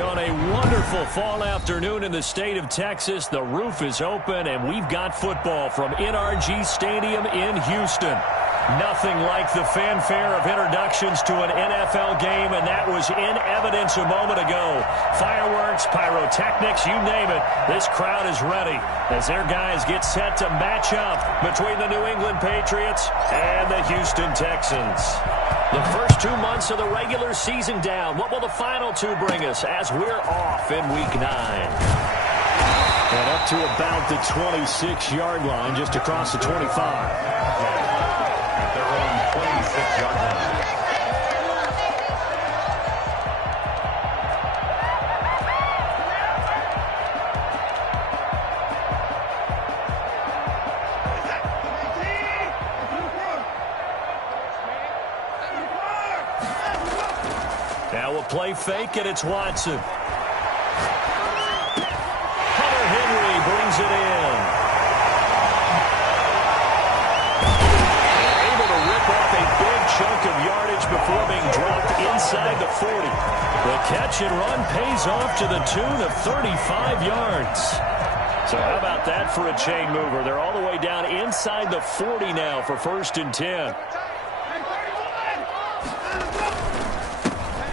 On a wonderful fall afternoon in the state of Texas, the roof is open, and we've got football from NRG Stadium in Houston. Nothing like the fanfare of introductions to an NFL game, and that was in evidence a moment ago. Fireworks, pyrotechnics, you name it. This crowd is ready as their guys get set to match up between the New England Patriots and the Houston Texans. The first 2 months of the regular season down. What will the final two bring us as we're off in Week 9? And up to about the 26-yard line, just across the 25. At their own 26-yard line. Now we'll play fake, and it's Watson. Hunter Henry brings it in. Able to rip off a big chunk of yardage before being dropped inside the 40. The catch and run pays off to the tune of 35 yards. So how about that for a chain mover? They're all the way down inside the 40 now for 1st and 10.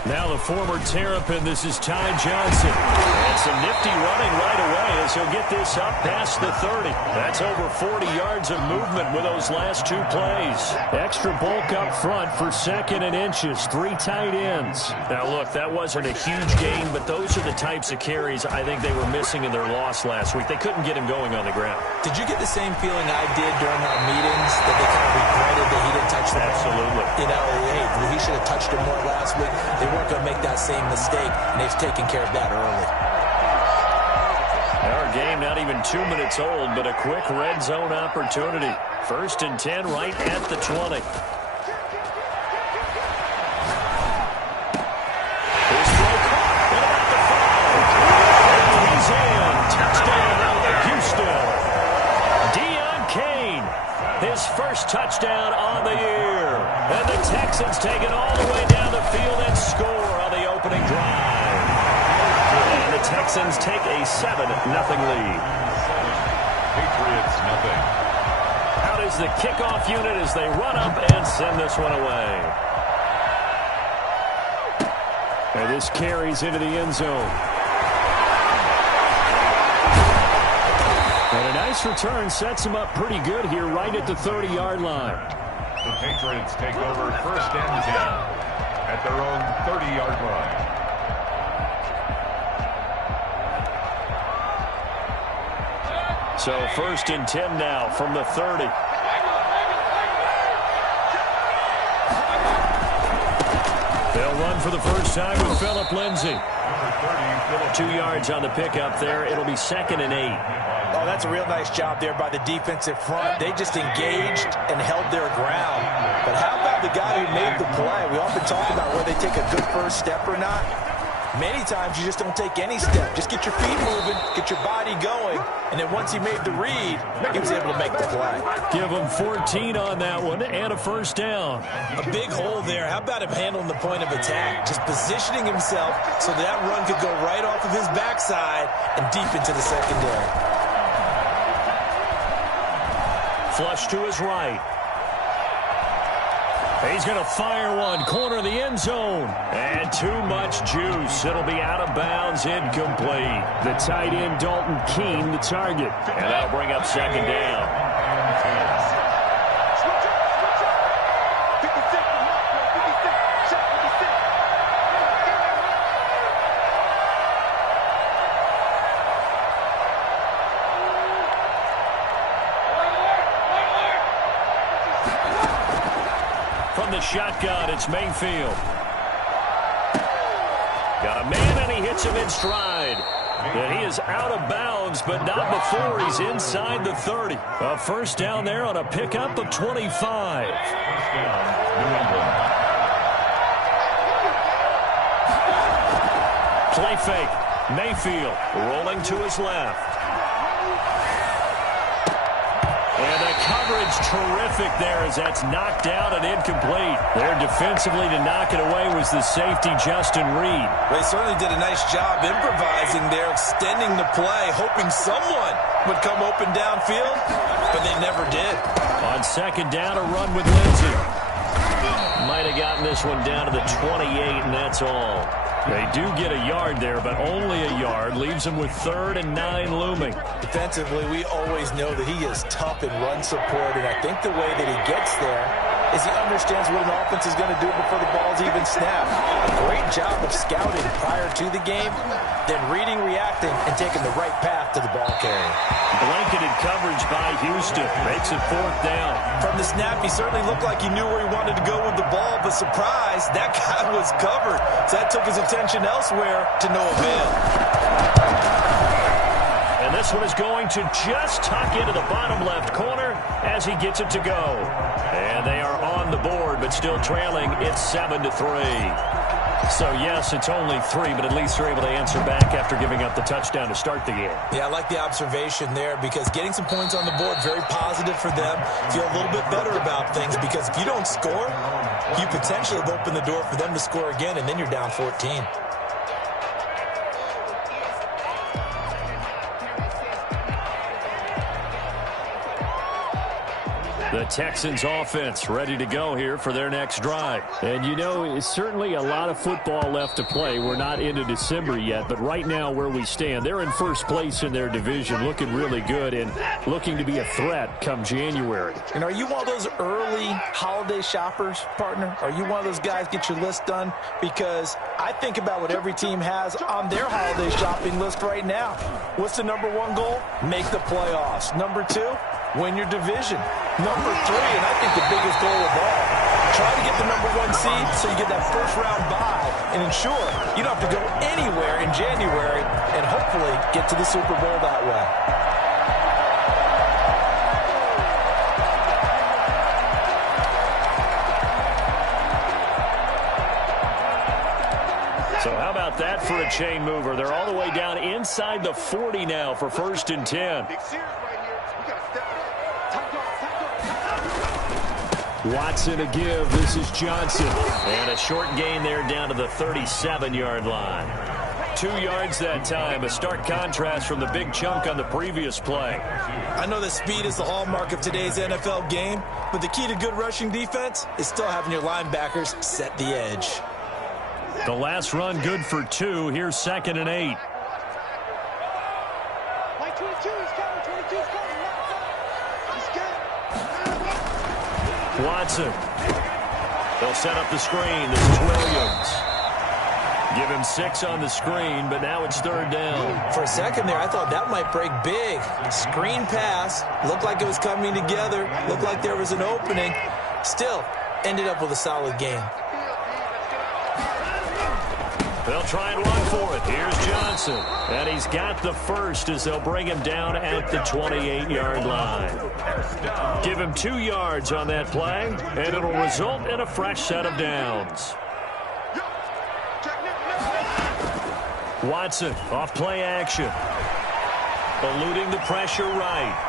Now the former Terrapin, this is Ty Johnson. And some nifty running right away as he'll get this up past the 30. That's over 40 yards of movement with those last two plays. Extra bulk up front for 2nd and inches. 3 tight ends. Now look, that wasn't a huge gain, but those are the types of carries I think they were missing in their loss last week. They couldn't get him going on the ground. Did you get the same feeling I did during our meetings that they kind of regretted that he didn't touch the ball? Absolutely. You know, hey, he should have touched it more last week. They weren't going to make that same mistake, and they've taken care of that early. Our game not even 2 minutes old, but a quick red zone opportunity. 1st and 10 right at the 20. Here's throw caught. What about the 5? And he's in. Touchdown, Houston. Deion Kane, his first touchdown on the year. And the Texans take it all the way down the field and score on the opening drive. And the Texans take a 7-0 lead. Patriots, nothing. Out is the kickoff unit as they run up and send this one away. And this carries into the end zone. And a nice return sets them up pretty good here right at the 30-yard line. The Patriots take over 1st and 10 at their own 30-yard line. So 1st and 10 now from the 30. They'll run for the first time with Phillip Lindsay. 2 yards on the pickup there. It'll be 2nd and 8. Oh, that's a real nice job there by the defensive front. They just engaged and held their ground. But how about the guy who made the play? We often talk about whether they take a good first step or not. Many times you just don't take any step. Just get your feet moving, get your body going, and then once he made the read, he was able to make the play. Give him 14 on that one and a first down. A big hole there. How about him handling the point of attack? Just positioning himself so that run could go right off of his backside and deep into the secondary. Flush to his right. He's going to fire one, corner of the end zone. And too much juice. It'll be out of bounds, incomplete. The tight end, Dalton Keene, the target. And that'll bring up 2nd down. From the shotgun, it's Mayfield. Got a man, and he hits him in stride. And he is out of bounds, but not before he's inside the 30. A first down there on a pickup of 25. First down, New England. Play fake. Mayfield rolling to his left. And the coverage terrific there as that's knocked out and incomplete. There defensively to knock it away was the safety, Justin Reed. They certainly did a nice job improvising there, extending the play, hoping someone would come open downfield, but they never did. On second down, a run with Lindsey. Might have gotten this one down to the 28, and that's all. They do get a yard there, but only a yard. Leaves them with 3rd and 9 looming. Defensively, we always know that he is tough in run support, and I think the way that he gets there is he understands what an offense is going to do before the ball's even snapped. A great job of scouting prior to the game, then reading, reacting, and taking the right path to the ball carrier. Blanketed coverage by Houston. Makes it 4th down. From the snap, he certainly looked like he knew where he wanted to go with the ball, but surprise, that guy was covered. So that took his attention elsewhere to no avail. And this one is going to just tuck into the bottom left corner as he gets it to go. And they are on the board, but still trailing. It's 7-3. So, yes, it's only 3, but at least they're able to answer back after giving up the touchdown to start the game. Yeah, I like the observation there because getting some points on the board, very positive for them. Feel a little bit better about things because if you don't score, you potentially have opened the door for them to score again, and then you're down 14. The Texans offense ready to go here for their next drive. And, you know, it's certainly a lot of football left to play. We're not into December yet, but right now where we stand, they're in first place in their division, looking really good and looking to be a threat come January. And are you one of those early holiday shoppers, partner? Are you one of those guys get your list done? Because I think about what every team has on their holiday shopping list right now. What's the number 1 goal? Make the playoffs. Number 2, win your division. Number 3, and I think the biggest goal of all, try to get the number 1 seed so you get that first-round bye and ensure you don't have to go anywhere in January and hopefully get to the Super Bowl that way. So how about that for a chain mover? They're all the way down inside the 40 now for 1st and 10. Watson a give. This is Johnson. And a short gain there down to the 37-yard line. 2 yards that time. A stark contrast from the big chunk on the previous play. I know that speed is the hallmark of today's NFL game, but the key to good rushing defense is still having your linebackers set the edge. The last run good for 2. Here's 2nd and 8. Watson. They'll set up the screen. This is Williams. Give him 6 on the screen, but now it's 3rd down. For a second there, I thought that might break big. Screen pass. Looked like it was coming together. Looked like there was an opening. Still, ended up with a solid game. They'll try and run for it. Here's Johnson. And he's got the first as they'll bring him down at the 28-yard line. Give him 2 yards on that play, and it'll result in a fresh set of downs. Watson off play action. Eluding the pressure right.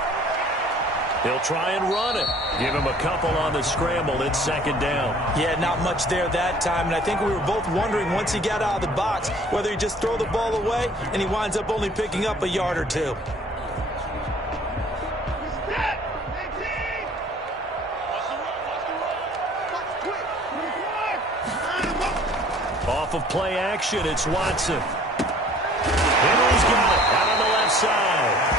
He'll try and run it. Give him a couple on the scramble. It's 2nd down. Yeah, not much there that time. And I think we were both wondering once he got out of the box whether he just throw the ball away and he winds up only picking up a yard or 2. Off of play action, it's Watson. And he's got it out on the left side.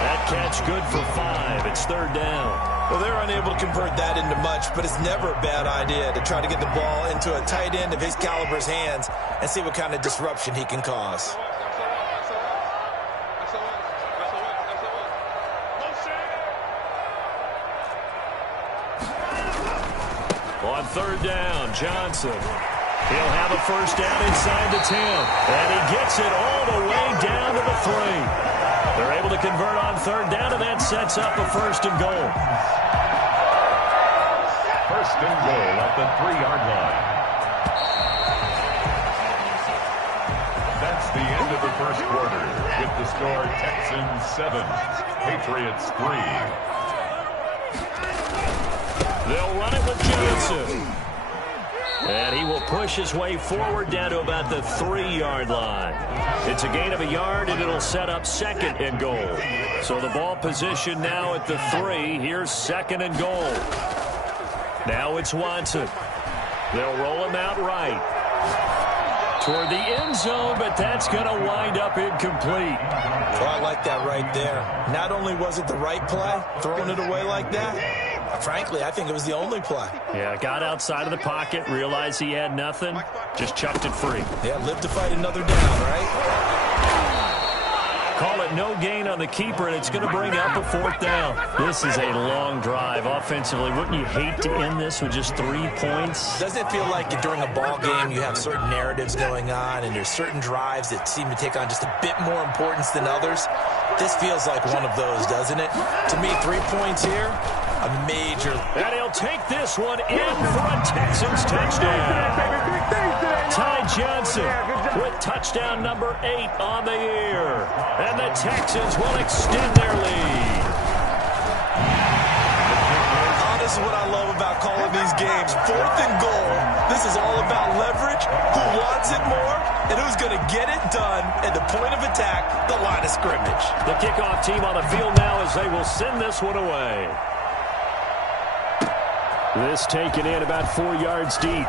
That catch good for 5. It's 3rd down. Well, they're unable to convert that into much, but it's never a bad idea to try to get the ball into a tight end of his caliber's hands and see what kind of disruption he can cause. On 3rd down, Johnson. He'll have a first down inside the 10. And he gets it all the way down to the 3. They're able to convert on 3rd down, and that sets up a 1st and goal. 1st and goal at the 3-yard line. That's the end of the 1st quarter with the score Texans 7, Patriots 3. They'll run it with Johnson. And he will push his way forward down to about the 3-yard line. It's a gain of a yard, and it'll set up 2nd and goal. So the ball position now at the 3. Here's 2nd and goal. Now it's Watson. They'll roll him out right toward the end zone, but that's going to wind up incomplete. Well, I like that right there. Not only was it the right play, throwing it away like that, frankly, I think it was the only play. Yeah, got outside of the pocket, realized he had nothing, just chucked it free. Yeah, live to fight another down, right? Call it no gain on the keeper, and it's going to bring up a 4th down. This is a long drive offensively. Wouldn't you hate to end this with just 3 points? Doesn't it feel like during a ball game you have certain narratives going on, and there's certain drives that seem to take on just a bit more importance than others? This feels like one of those, doesn't it? To me, 3 points here, a major. And he'll take this one in for a Texans touchdown. Ty Johnson with touchdown number 8 on the year. And the Texans will extend their lead. This is what I love about calling these games. 4th and goal. This is all about leverage, who wants it more, and who's going to get it done at the point of attack, the line of scrimmage. The kickoff team on the field now as they will send this one away. This taken in about 4 yards deep.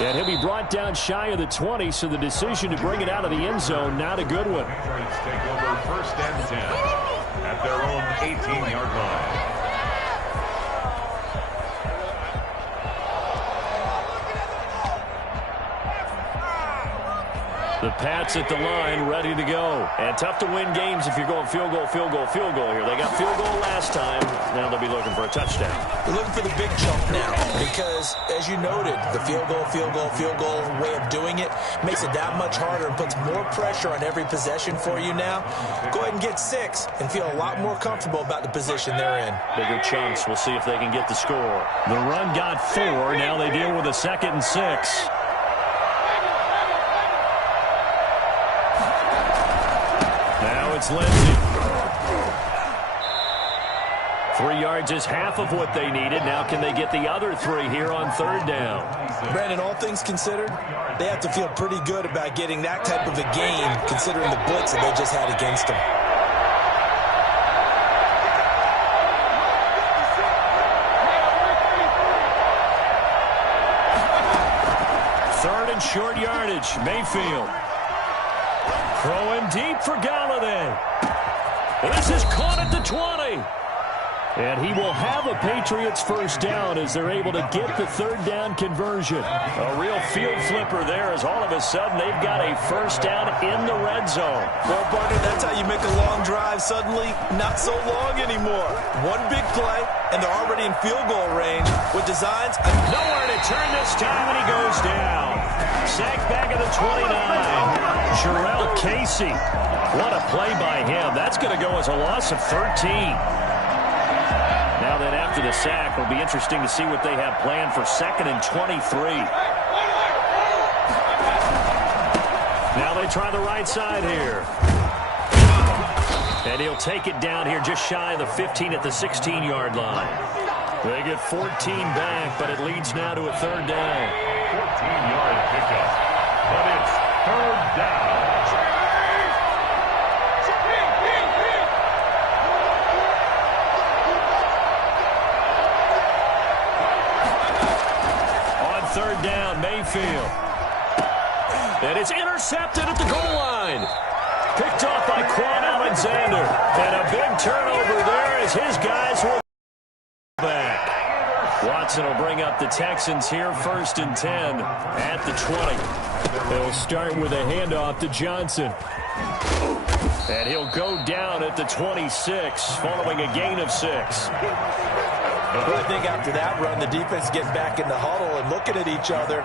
And he'll be brought down shy of the 20, so the decision to bring it out of the end zone, not a good one. Take over 1st and 10 at their own 18-yard line. The Pats at the line, ready to go. And tough to win games if you're going field goal, field goal, field goal here. They got field goal last time. Now they'll be looking for a touchdown. They're looking for the big jump now because, as you noted, the field goal way of doing it makes it that much harder and puts more pressure on every possession for you now. Go ahead and get 6 and feel a lot more comfortable about the position they're in. Bigger chunks. We'll see if they can get the score. The run got 4. Now they deal with a 2nd and 6. It's Lindsey. 3 yards is half of what they needed. Now can they get the other 3 here on 3rd down? Brandon, all things considered, they have to feel pretty good about getting that type of a gain considering the blitz that they just had against them. 3rd and short yardage. Mayfield. Throwing deep for Galladay. This is caught at the 20. And he will have a Patriots 1st down as they're able to get the 3rd down conversion. A real field flipper there as all of a sudden they've got a 1st down in the red zone. Well, partner, that's how you make a long drive suddenly not so long anymore. One big play, and they're already in field goal range with designs. Nowhere to turn this time, and he goes down. Sacked back at the 29. Jarrell Casey. What a play by him. That's going to go as a loss of 13. Now then, after the sack, it'll be interesting to see what they have planned for 2nd and 23. Now they try the right side here. And he'll take it down here just shy of the 15 at the 16-yard line. They get 14 back, but it leads now to a 3rd down. 14-yard pickup. But it's 3rd down. On 3rd down, Mayfield. And it's intercepted at the goal line. Picked off by Quan Alexander. And a big turnover there as his guys will back. Watson will bring up the Texans here 1st and 10 at the 20. They'll start with a handoff to Johnson. And he'll go down at the 26 following a gain of 6. I think after that run, the defense getting back in the huddle and looking at each other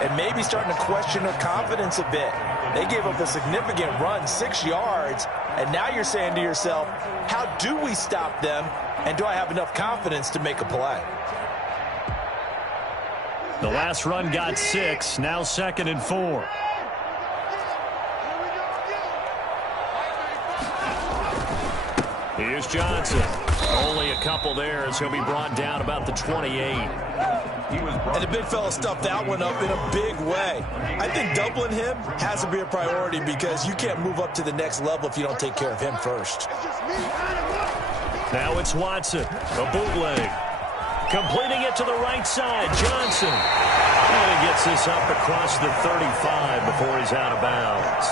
and maybe starting to question their confidence a bit. They gave up a significant run, 6 yards, and now you're saying to yourself, how do we stop them, and do I have enough confidence to make a play? The last run got 6, now 2nd and 4. Here's Johnson. Only a couple there as he'll be brought down about the 28. And the big fella stuffed that one up in a big way. I think doubling him has to be a priority because you can't move up to the next level if you don't take care of him first. Now it's Watson, a bootleg. Completing it to the right side, Johnson. And he gets this up across the 35 before he's out of bounds.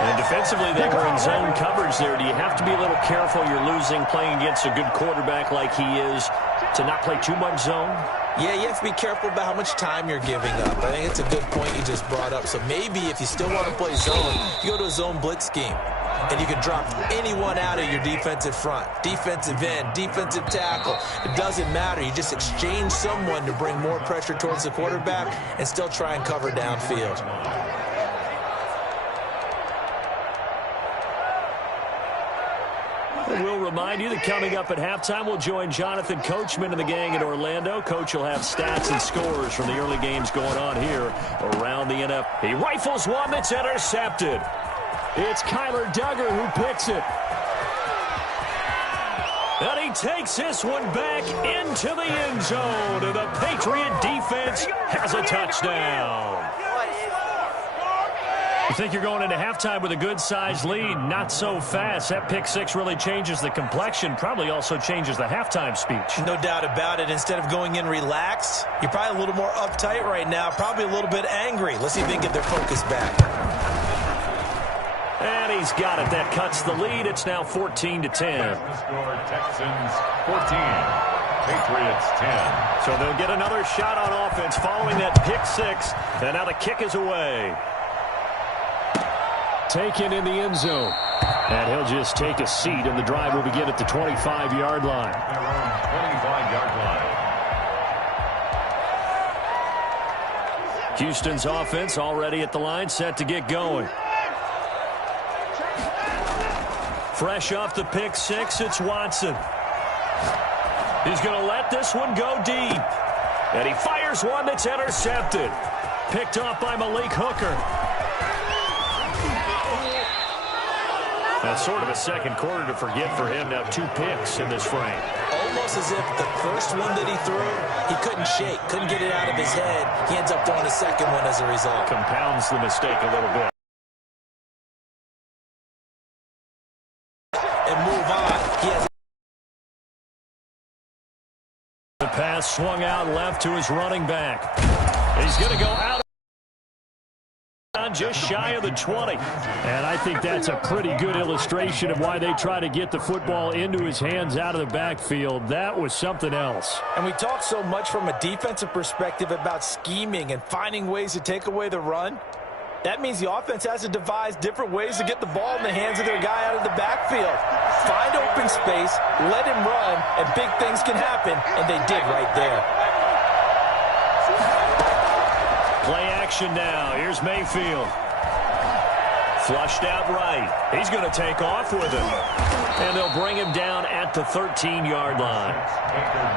And defensively, they were in zone coverage there. Do you have to be a little careful? You're losing playing against a good quarterback like he is to not play too much zone? Yeah, you have to be careful about how much time you're giving up. I think it's a good point you just brought up. So maybe if you still want to play zone, you go to a zone blitz scheme. And you can drop anyone out of your defensive front. Defensive end, defensive tackle. It doesn't matter. You just exchange someone to bring more pressure towards the quarterback and still try and cover downfield. We'll remind you that coming up at halftime, we'll join Jonathan Coachman and the gang in Orlando. Coach will have stats and scores from the early games going on here around the NFL. He rifles one that's intercepted. It's Kyler Duggar who picks it. And he takes this one back into the end zone. And the Patriot defense has a touchdown. You think you're going into halftime with a good-sized lead? Not so fast. That pick six really changes the complexion, probably also changes the halftime speech. No doubt about it. Instead of going in relaxed, you're probably a little more uptight right now, probably a little bit angry. Let's see if they can get their focus back. And he's got it. That cuts the lead. It's now 14-10. Score Texans 14, Patriots 10. So they'll get another shot on offense following that pick six. And now the kick is away. Taken in the end zone. And he'll just take a seat, and the drive will begin at the 25-yard line. 25-yard line. Houston's offense already at the line, set to get going. Fresh off the pick six, it's Watson. He's going to let this one go deep. And he fires one that's intercepted. Picked off by Malik Hooker. That's sort of a second quarter to forget for him. Now 2 picks in this frame. Almost as if the first one that he threw, he couldn't shake, couldn't get it out of his head. He ends up throwing a second one as a result. Compounds the mistake a little bit. And move on. He has the pass swung out left to his running back. He's going to go out. Just shy of the 20. And I think that's a pretty good illustration of why they try to get the football into his hands out of the backfield. That was something else. And we talk so much from a defensive perspective about scheming and finding ways to take away the run. That means the offense has to devise different ways to get the ball in the hands of their guy out of the backfield. Find open space, let him run, and big things can happen. And they did right there. Play action now. Here's Mayfield. Flushed out right. He's going to take off with it. And they'll bring him down at the 13-yard line.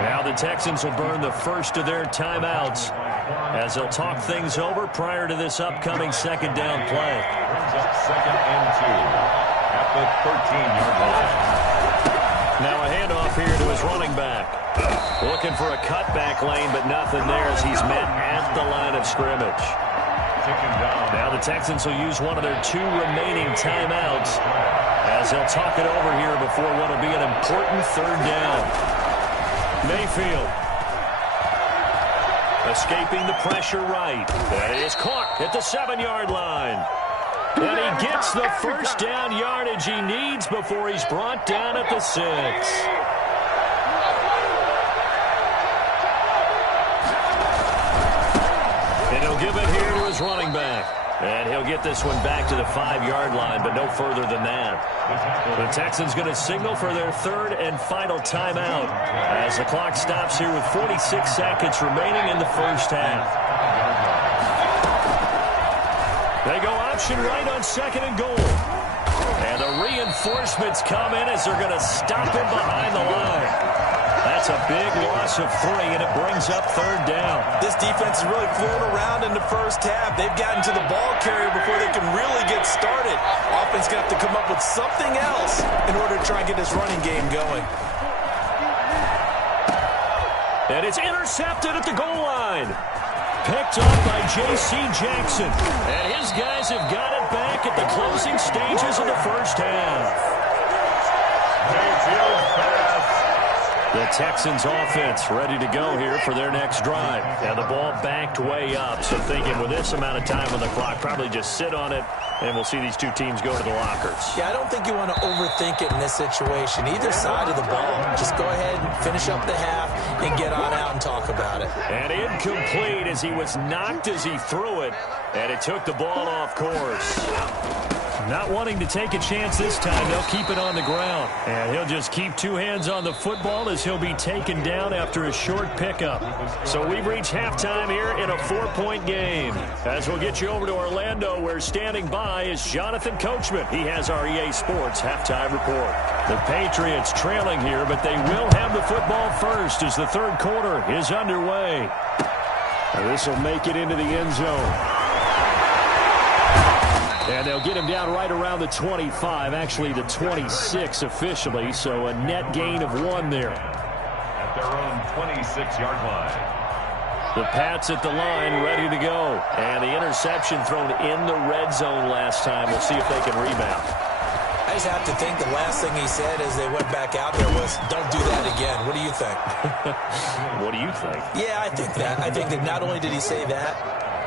Now the Texans will burn the first of their timeouts as they'll talk things over prior to this upcoming second down play. Brings up 2nd and 2 at the 13-yard line. Now a handoff here to his running back. Looking for a cutback lane, but nothing there as he's met at the line of scrimmage. Now the Texans will use one of their 2 remaining timeouts as they'll talk it over here before what will be an important third down. Mayfield escaping the pressure right. That is caught at the 7-yard line. And he gets the first down yardage he needs before he's brought down at the 6. And he'll give it here to his running back. And he'll get this one back to the 5-yard line, but no further than that. The Texans going to signal for their 3rd and final timeout as the clock stops here with 46 seconds remaining in the first half. They go option right on 2nd and goal. And the reinforcements come in as they're going to stop him behind the line. That's a big loss of 3, and it brings up 3rd down. This defense is really flown around in the first half. They've gotten to the ball carrier before they can really get started. Offense going to have to come up with something else in order to try and get this running game going. And it's intercepted at the goal line. Picked up by J.C. Jackson. And his guys have got it back at the closing stages of the first half. The Texans offense ready to go here for their next drive. And the ball backed way up. So thinking with this amount of time on the clock, probably just sit on it, and we'll see these two teams go to the lockers. Yeah, I don't think you want to overthink it in this situation. Either side of the ball. Just go ahead and finish up the half and get on out and talk about it. And incomplete as he was knocked as he threw it. And it took the ball off course. Not wanting to take a chance this time, they'll keep it on the ground. And he'll just keep two hands on the football as he'll be taken down after a short pickup. So we've reached halftime here in a 4-point game. As we'll get you over to Orlando, where standing by is Jonathan Coachman. He has our EA Sports halftime report. The Patriots trailing here, but they will have the football first as the third quarter is underway. This will make it into the end zone. And they'll get him down right around the 25, actually the 26 officially, so a net gain of 1 there. At their own 26-yard line. The Pats at the line, ready to go. And the interception thrown in the red zone last time. We'll see if they can rebound. I just have to think the last thing he said as they went back out there was, don't do that again. What do you think? What do you think? Yeah, I think that. I think that not only did he say that,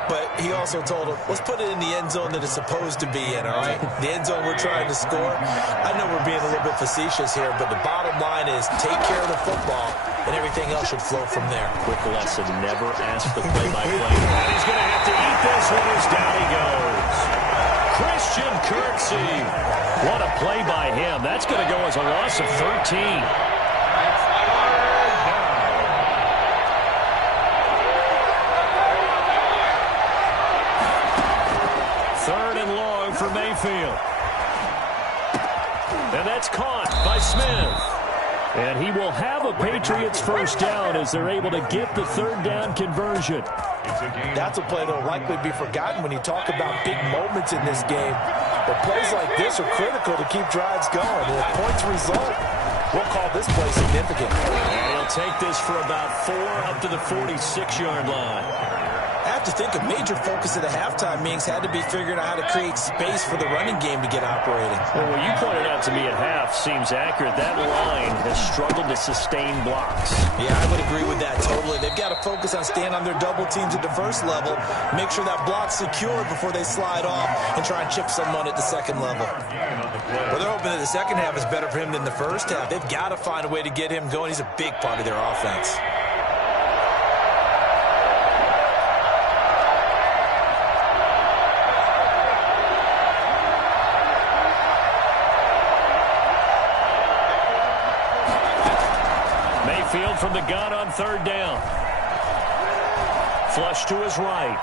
but he also told him, let's put it in the end zone that it's supposed to be in, all right? The end zone we're trying to score. I know we're being a little bit facetious here, but the bottom line is take care of the football, and everything else should flow from there. Quick lesson, never ask the play-by-play. And he's going to have to eat this one as down he goes. Christian Kirksey. What a play by him. That's going to go as a loss of 13. Third and long for Mayfield. And that's caught by Smith. And he will have a Patriots first down as they're able to get the third down conversion. That's a play that will likely be forgotten when you talk about big moments in this game. But plays like this are critical to keep drives going. And if points result, we'll call this play significant. And he'll take this for about 4 up to the 46-yard line. I have to think a major focus of the halftime meetings had to be figuring out how to create space for the running game to get operating. Well, what you pointed out to me at half seems accurate. That line has struggled to sustain blocks. Yeah, I would agree with that totally. They've got to focus on staying on their double teams at the first level, make sure that block's secured before they slide off, and try and chip someone at the second level. Well, they're hoping that the second half is better for him than the first half. They've got to find a way to get him going. He's a big part of their offense. Mayfield from the gun on third down. Flush to his right.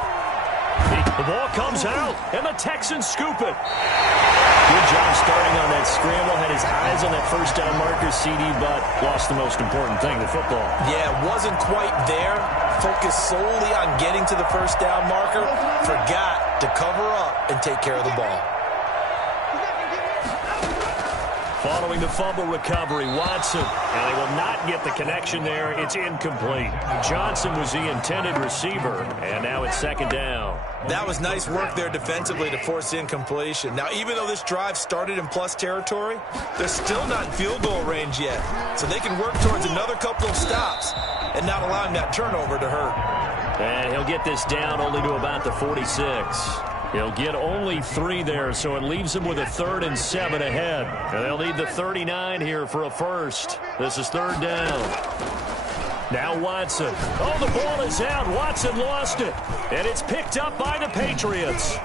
The ball comes out, and the Texans scoop it. Good job starting on that scramble. Had his eyes on that first down marker, CD, but lost the most important thing, the football. Yeah, wasn't quite there. Focused solely on getting to the first down marker. Forgot to cover up and take care of the ball. Following the fumble recovery, Watson. And they will not get the connection there. It's incomplete. Johnson was the intended receiver, and now it's second down. That was nice work there defensively to force incompletion. Now, even though this drive started in plus territory, they're still not in field goal range yet. So they can work towards another couple of stops and not allowing that turnover to hurt. And he'll get this down only to about the 46. He'll get only 3 there, so it leaves him with a 3rd and 7 ahead. And they'll need the 39 here for a first. This is third down. Now Watson. Oh, the ball is out. Watson lost it. And it's picked up by the Patriots.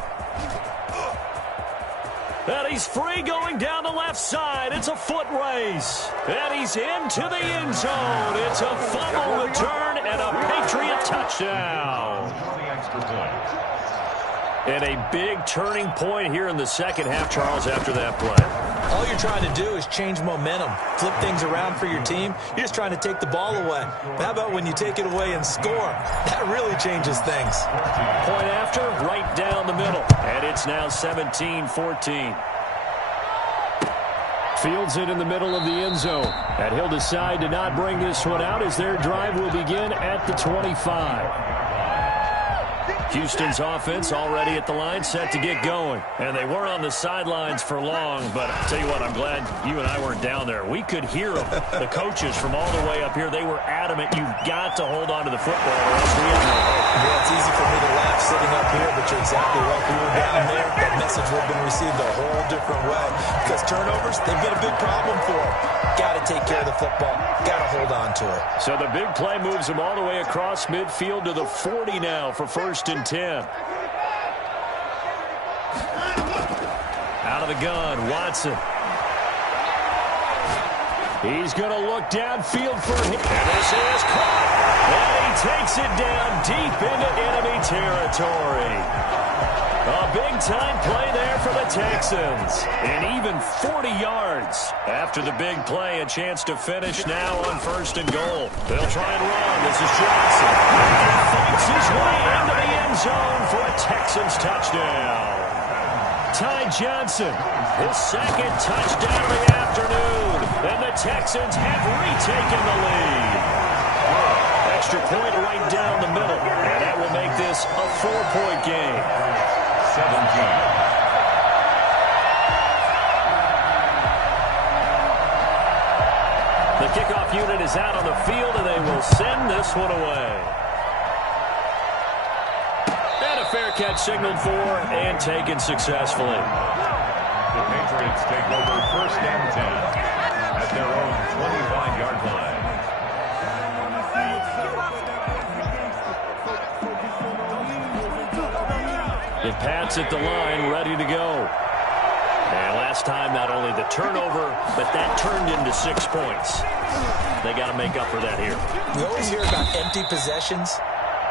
And he's free going down the left side. It's a foot race. And he's into the end zone. It's a fumble return and a Patriot touchdown. And a big turning point here in the second half, Charles, after that play. All you're trying to do is change momentum, flip things around for your team. You're just trying to take the ball away. But how about when you take it away and score? That really changes things. Point after, right down the middle. And it's now 17-14. Fields it in the middle of the end zone. And he'll decide to not bring this one out as their drive will begin at the 25. Houston's offense already at the line, set to get going. And they weren't on the sidelines for long, but I'll tell you what, I'm glad you and I weren't down there. We could hear them. The coaches from all the way up here, they were adamant, you've got to hold on to the football or else we have no hope. Yeah, it's easy for me to laugh sitting up here, but you're exactly right. We were down there. That message would have been received a whole different way. Because turnovers, they've been a big problem for them. Got to take care of the football. Got to hold on to it. So the big play moves them all the way across midfield to the 40 now for 1st and 10. Out of the gun, Watson. He's going to look downfield for him. And this is caught. And he takes it down deep into enemy territory. A big-time play there for the Texans. And even 40 yards after the big play. A chance to finish now on 1st and goal. They'll try and run. This is Johnson. He fights his way into the end zone for a Texans touchdown. Ty Johnson, his 2nd touchdown of the afternoon. And the Texans have retaken the lead. Extra point right down the middle. And that will make this a 4-point game. 17. The kickoff unit is out on the field, and they will send this one away. And a fair catch signaled for and taken successfully. The Patriots take over 1st and 10 at their own 25-yard line. The Pats at the line, ready to go. And last time, not only the turnover, but that turned into 6 points. They got to make up for that here. We always hear about empty possessions,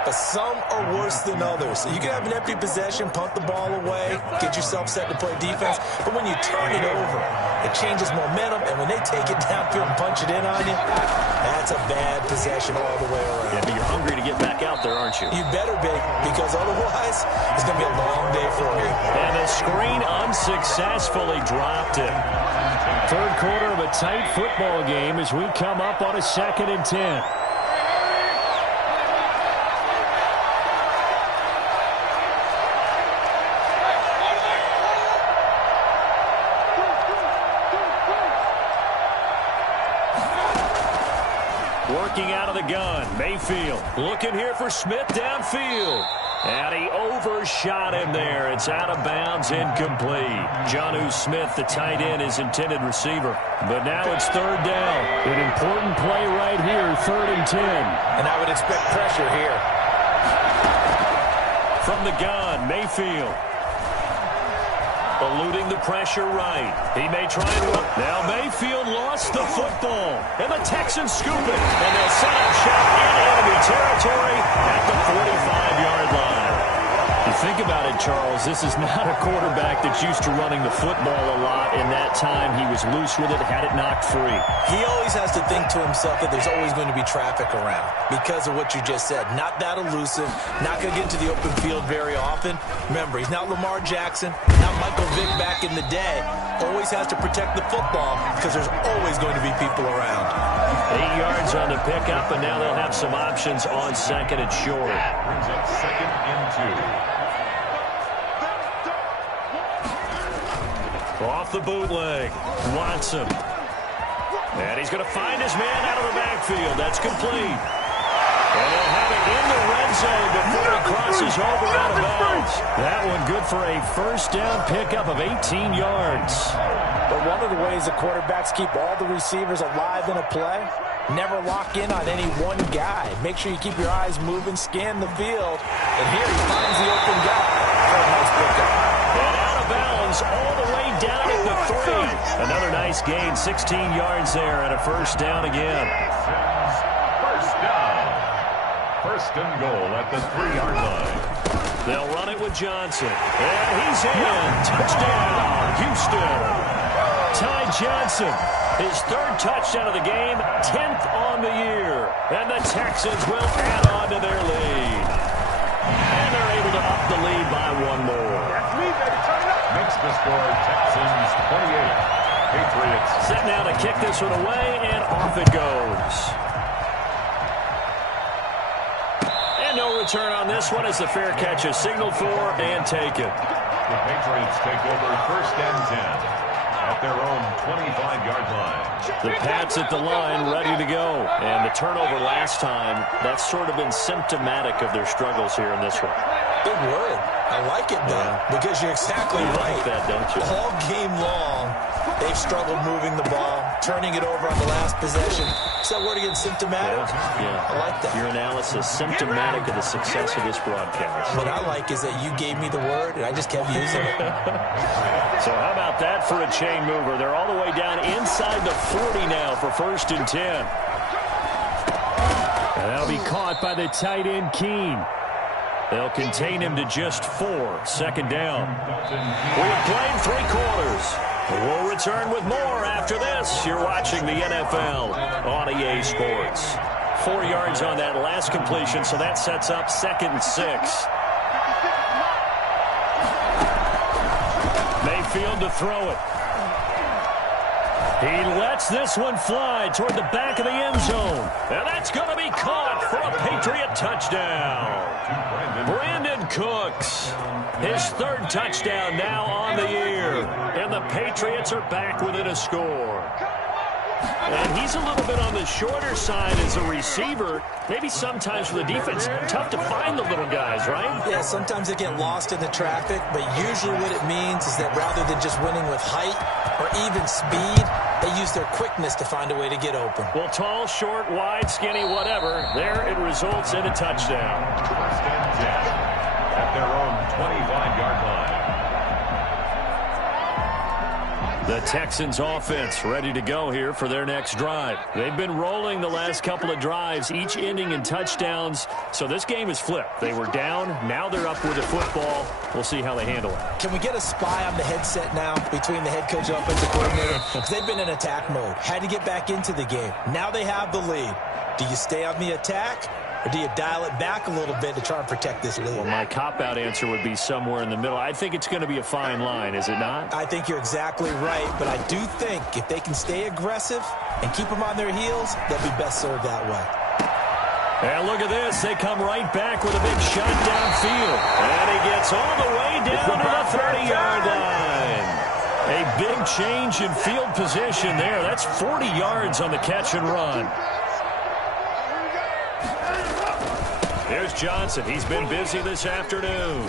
but some are worse than others. So you can have an empty possession, punt the ball away, get yourself set to play defense, but when you turn it over, it changes momentum, and when they take it downfield and punch it in on you, that's a bad possession all the way around. Yeah, but you're hungry to get back out there, aren't you? You better be, because otherwise, it's going to be a long day for you. And the screen unsuccessfully dropped it. 3rd quarter of a tight football game as we come up on a 2nd and 10. Working out of the gun, Mayfield looking here for Smith downfield. And he overshot him there. It's out of bounds, incomplete. Jonnu Smith, the tight end, his intended receiver. But now it's 3rd down. An important play right here, 3rd and 10. And I would expect pressure here. From the gun, Mayfield. Eluding the pressure right. He may try and run. Now Mayfield lost the football. And the Texans scoop it. And they'll set up shop in enemy territory at the 45-yard line. You think about it, Charles, this is not a quarterback that's used to running the football a lot. In that time, he was loose with it, had it knocked free. He always has to think to himself that there's always going to be traffic around because of what you just said. Not that elusive, not going to get into the open field very often. Remember, he's not Lamar Jackson, not Michael Vick back in the day. Always has to protect the football because there's always going to be people around. 8 yards on the pickup, and now they'll have some options on 2nd and short. Brings up 2nd and 2. Off the bootleg, Watson. And he's going to find his man out of the backfield. That's complete. And they'll have it in the red zone before he crosses over out of bounds. That one good for a 1st down pickup of 18 yards. But one of the ways the quarterbacks keep all the receivers alive in a play, never lock in on any one guy. Make sure you keep your eyes moving, scan the field. And here he finds the open guy for a nice pickup. And out of bounds all the way down at the 3. Another nice gain, 16 yards there, and a 1st down again. 1st down. 1st and goal at the 3-yard line. They'll run it with Johnson. And he's in. Touchdown, Houston. Ty Johnson, his 3rd touchdown of the game, 10th on the year. And the Texans will add on to their lead. And they're able to up the lead by 1 more. Makes the score Texans 28. Patriots. Set now to kick this one away, and off it goes. And no return on this one as the fair catch is signaled for and taken. The Patriots take over 1st and 10 at their own 25-yard line. The Pats at the line, ready to go. And the turnover last time, that's sort of been symptomatic of their struggles here in this one. Big word. I like it, though, because you're exactly right. Like that, don't you? All game long, they've struggled moving the ball, turning it over on the last possession. Is that word again, symptomatic? Yeah. I like that. Your analysis, symptomatic of the success of this broadcast. What I like is that you gave me the word, and I just kept using it. So how about that for a chain mover? They're all the way down inside the 40 now for 1st and 10. And that'll be caught by the tight end, Keene. They'll contain him to just 4. 2nd down. We've played 3 quarters. We'll return with more after this. You're watching the NFL on EA Sports. 4 yards on that last completion, so that sets up 2nd and 6. Mayfield to throw it. He lets this one fly toward the back of the end zone. And that's going to be caught for a Patriot touchdown. Brandon Cooks, his 3rd touchdown now on the year. And the Patriots are back within a score. And he's a little bit on the shorter side as a receiver. Maybe sometimes for the defense, tough to find the little guys, right? Yeah, sometimes they get lost in the traffic, but usually what it means is that rather than just winning with height or even speed, they use their quickness to find a way to get open. Well, tall, short, wide, skinny, whatever, there it results in a touchdown. 1st and 10 at their own 25-yard line. The Texans offense ready to go here for their next drive. They've been rolling the last couple of drives, each ending in touchdowns. So this game is flipped. They were down. Now they're up with the football. We'll see how they handle it. Can we get a spy on the headset now between the head coach and offensive coordinator? Because they've been in attack mode. Had to get back into the game. Now they have the lead. Do you stay on the attack? Or do you dial it back a little bit to try and protect this lead? Well, my cop-out answer would be somewhere in the middle. I think it's going to be a fine line, is it not? I think you're exactly right, but I do think if they can stay aggressive and keep them on their heels, they'll be best served that way. And look at this. They come right back with a big shot downfield. And he gets all the way down to the 30-yard line. A big change in field position there. That's 40 yards on the catch and run. Here's Johnson. He's been busy this afternoon.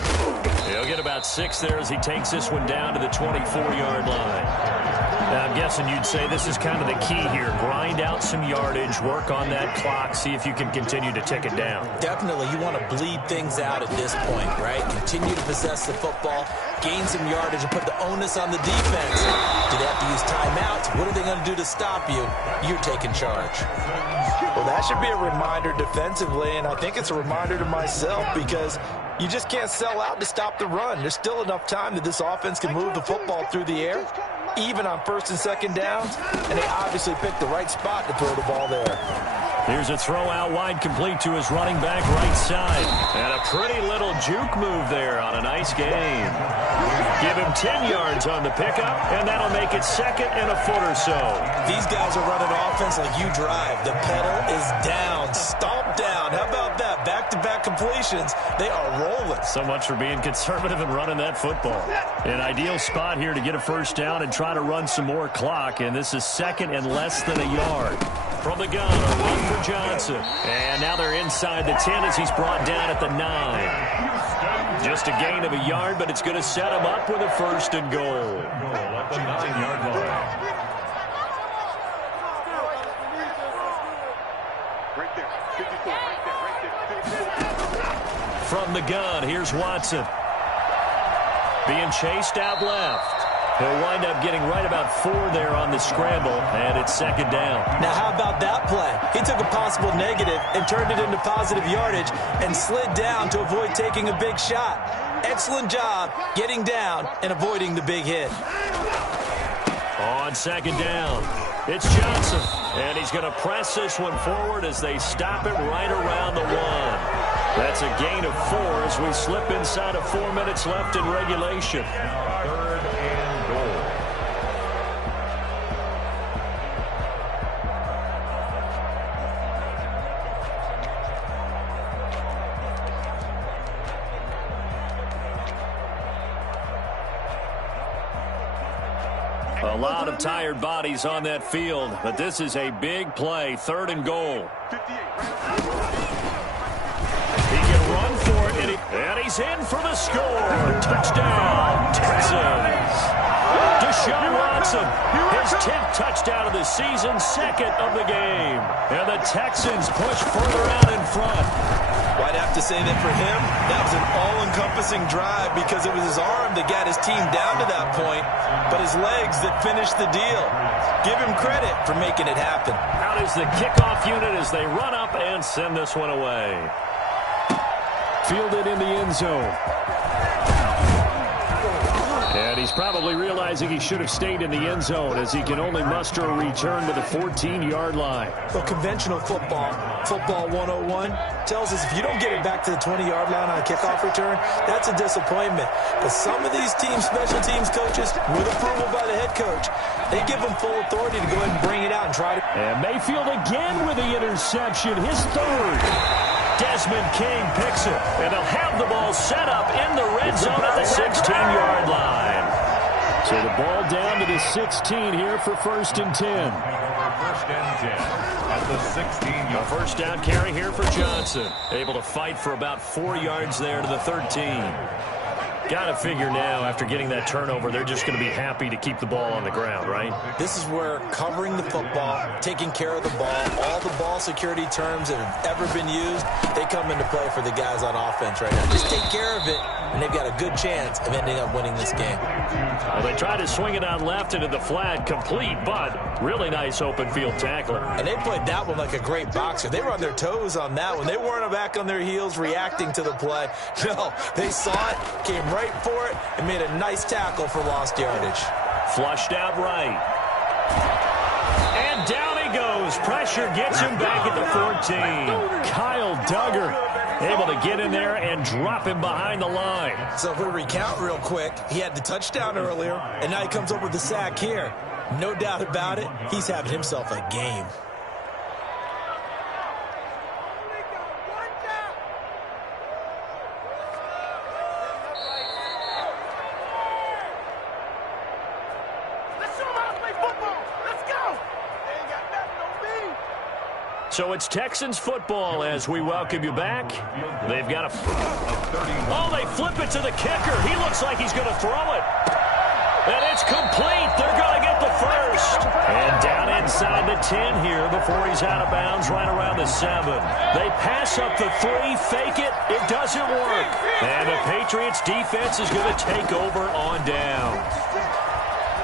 He'll get about 6 there as he takes this one down to the 24-yard line. Now, I'm guessing you'd say this is kind of the key here. Grind out some yardage, work on that clock, see if you can continue to tick it down. Definitely. You want to bleed things out at this point, right? Continue to possess the football, gain some yardage, and put the onus on the defense. Do they have to use timeouts? What are they going to do to stop you? You're taking charge. Well, that should be a reminder defensively, and I think it's a reminder to myself because you just can't sell out to stop the run. There's still enough time that this offense can move the football through the air, even on 1st and 2nd downs, and they obviously picked the right spot to throw the ball there. Here's a throw out wide complete to his running back right side. And a pretty little juke move there on a nice gain. Give him 10 yards on the pickup, and that'll make it 2nd and a foot or so. These guys are running offense like you drive. The pedal is down, stomp down. How about that? Back-to-back completions. They are rolling. So much for being conservative and running that football. An ideal spot here to get a 1st down and try to run some more clock, and this is 2nd and less than a yard. From the gun, a run for Johnson. And now they're inside the 10 as he's brought down at the 9. Just a gain of a yard, but it's going to set him up with a 1st and goal. At the 9-yard line. From the gun, here's Watson. Being chased out left. He'll wind up getting right about 4 there on the scramble, and it's 2nd down. Now, how about that play? He took a possible negative and turned it into positive yardage and slid down to avoid taking a big shot. Excellent job getting down and avoiding the big hit. On 2nd down, it's Johnson, and he's going to press this one forward as they stop it right around the 1. That's a gain of 4 as we slip inside of 4 minutes left in regulation. 3rd and goal. A lot of tired bodies on that field, but this is a big play, 3rd and goal. He can run for it, and he's in for the score. Touchdown, Texans. Deshaun Watson, his 10th touchdown of the season, 2nd of the game. And the Texans push further out in front. Well, I'd have to say that for him, that was an all-encompassing drive because it was his arm that got his team down to that point, but his legs that finished the deal. Give him credit for making it happen. Out is the kickoff unit as they run up and send this one away. Fielded in the end zone. And he's probably realizing he should have stayed in the end zone as he can only muster a return to the 14-yard line. Well, conventional football 101, tells us if you don't get it back to the 20-yard line on a kickoff return, that's a disappointment. But some of these special teams coaches, with approval by the head coach, they give them full authority to go ahead and bring it out and try to. And Mayfield again with the interception, his 3rd. Desmond King picks it, and they'll have the ball set up in the red zone at the 16-yard line. So the ball down to the 16 here for 1st and 10. 1st and 10 at the 16-yard. First down carry here for Johnson. Able to fight for about 4 yards there to the 13. Got to figure now, after getting that turnover, they're just going to be happy to keep the ball on the ground, right? This is where covering the football, taking care of the ball, all the ball security terms that have ever been used, they come into play for the guys on offense right now. Just take care of it, and they've got a good chance of ending up winning this game. Well, they try to swing it on left into the flat, complete, but really nice open field tackler. And they played that one like a great boxer. They were on their toes on that one. They weren't back on their heels reacting to the play. No, they saw it, came right for it, and made a nice tackle for lost yardage. Flushed out right. And down he goes. Pressure gets him back at the 14. Kyle Duggar able to get in there and drop him behind the line. So if we recount real quick, he had the touchdown earlier, and now he comes up with the sack here. No doubt about it, he's having himself a game. So it's Texans football as we welcome you back. They've got a... Oh, they flip it to the kicker. He looks like he's going to throw it. And it's complete. They're going to get the first. And down inside the 10 here before he's out of bounds right around the 7. They pass up the 3, fake it. It doesn't work. And the Patriots defense is going to take over on down.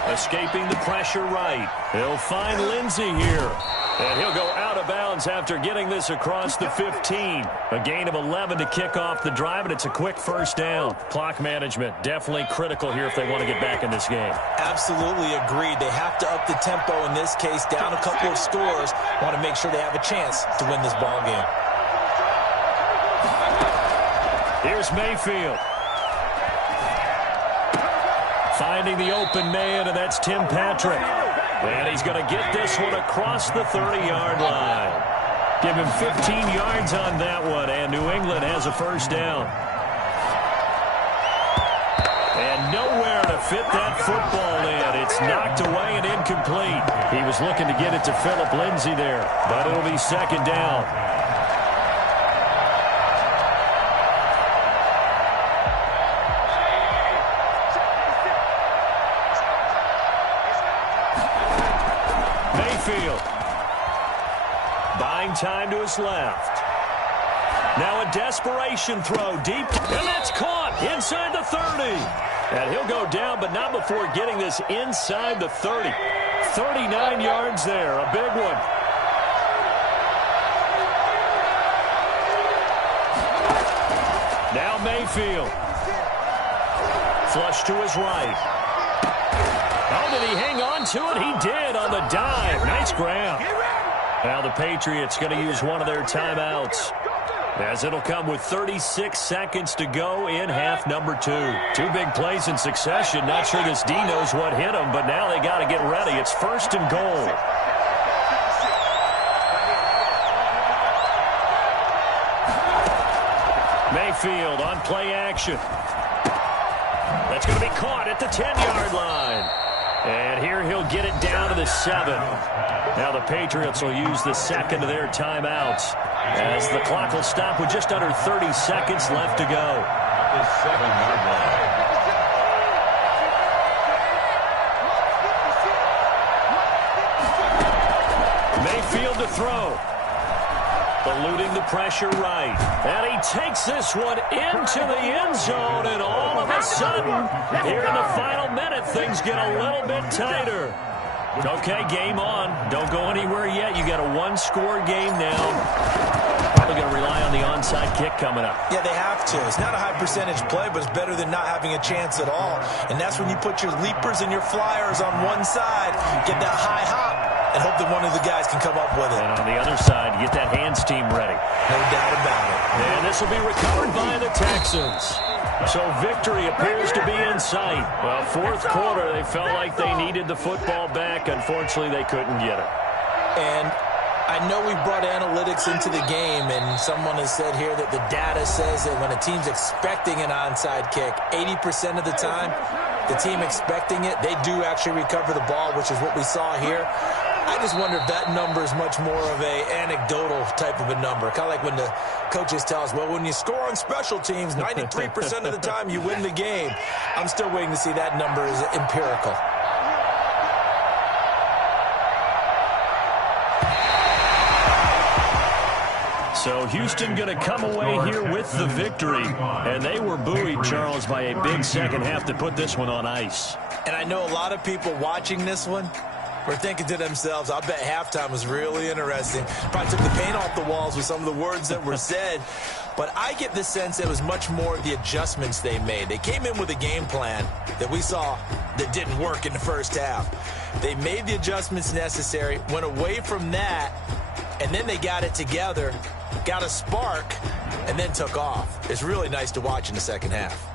Escaping the pressure right. He'll find Lindsey here. And he'll go out of bounds after getting this across the 15. A gain of 11 to kick off the drive, and it's a quick first down. Clock management definitely critical here if they want to get back in this game. Absolutely agreed. They have to up the tempo in this case, down a couple of scores. Want to make sure they have a chance to win this ball game. Here's Mayfield. Finding the open man, and that's Tim Patrick. And he's going to get this one across the 30-yard line. Give him 15 yards on that one, and New England has a first down. And nowhere to fit that football in. It's knocked away and incomplete. He was looking to get it to Phillip Lindsay there, but it'll be 2nd down. Buying time to his left. Now a desperation throw deep, and that's caught inside the 30. And he'll go down, but not before getting this inside the 30. 39 yards there, a big one. Now Mayfield. Flush to his right. Oh, did he hang on to it? He did on the dive. Nice grab. Now the Patriots going to use one of their timeouts, as it'll come with 36 seconds to go in half number 2. 2 big plays in succession. Not sure this D knows what hit him, but now they got to get ready. It's 1st and goal. Mayfield on play action. That's going to be caught at the 10-yard line. And here he'll get it down to the 7. Now the Patriots will use the second of their timeouts as the clock will stop with just under 30 seconds left to go. The 7-yard line. Mayfield to throw. Eluding the pressure right. And he takes this one into the end zone, and all of a sudden, here in the final minute, things get a little bit tighter. Okay, game on. Don't go anywhere yet. You got a one-score game now. Probably going to rely on the onside kick coming up. Yeah, they have to. It's not a high-percentage play, but it's better than not having a chance at all. And that's when you put your leapers and your flyers on one side, get that high hop, and hope that one of the guys can come up with it. And on the other side, get that hands team ready. No doubt about it. And this will be recovered by the Texans. So victory appears to be in sight. Well, fourth quarter, they felt like they needed the football back. Unfortunately, they couldn't get it. And I know we brought analytics into the game, and someone has said here that the data says that when a team's expecting an onside kick, 80% of the time, the team expecting it, they do actually recover the ball, which is what we saw here. I just wonder if that number is much more of a anecdotal type of a number. Kind of like when the coaches tell us, well, when you score on special teams, 93% of the time you win the game. I'm still waiting to see that number is empirical. So Houston going to come away here with the victory. And they were buoyed, Charles, by a big second half to put this one on ice. And I know a lot of people watching this one were thinking to themselves, I bet halftime was really interesting. Probably took the paint off the walls with some of the words that were said. But I get the sense it was much more the adjustments they made. They came in with a game plan that we saw that didn't work in the first half. They made the adjustments necessary, went away from that, and then they got it together, got a spark, and then took off. It's really nice to watch in the second half.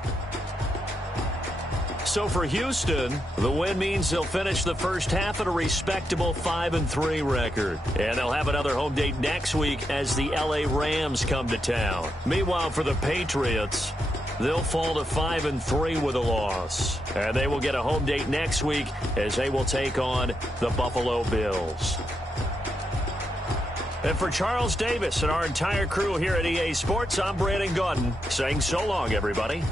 So for Houston, the win means they'll finish the first half at a respectable 5-3 record. And they'll have another home date next week as the LA Rams come to town. Meanwhile, for the Patriots, they'll fall to 5-3 with a loss. And they will get a home date next week as they will take on the Buffalo Bills. And for Charles Davis and our entire crew here at EA Sports, I'm Brandon Gaudin saying so long, everybody.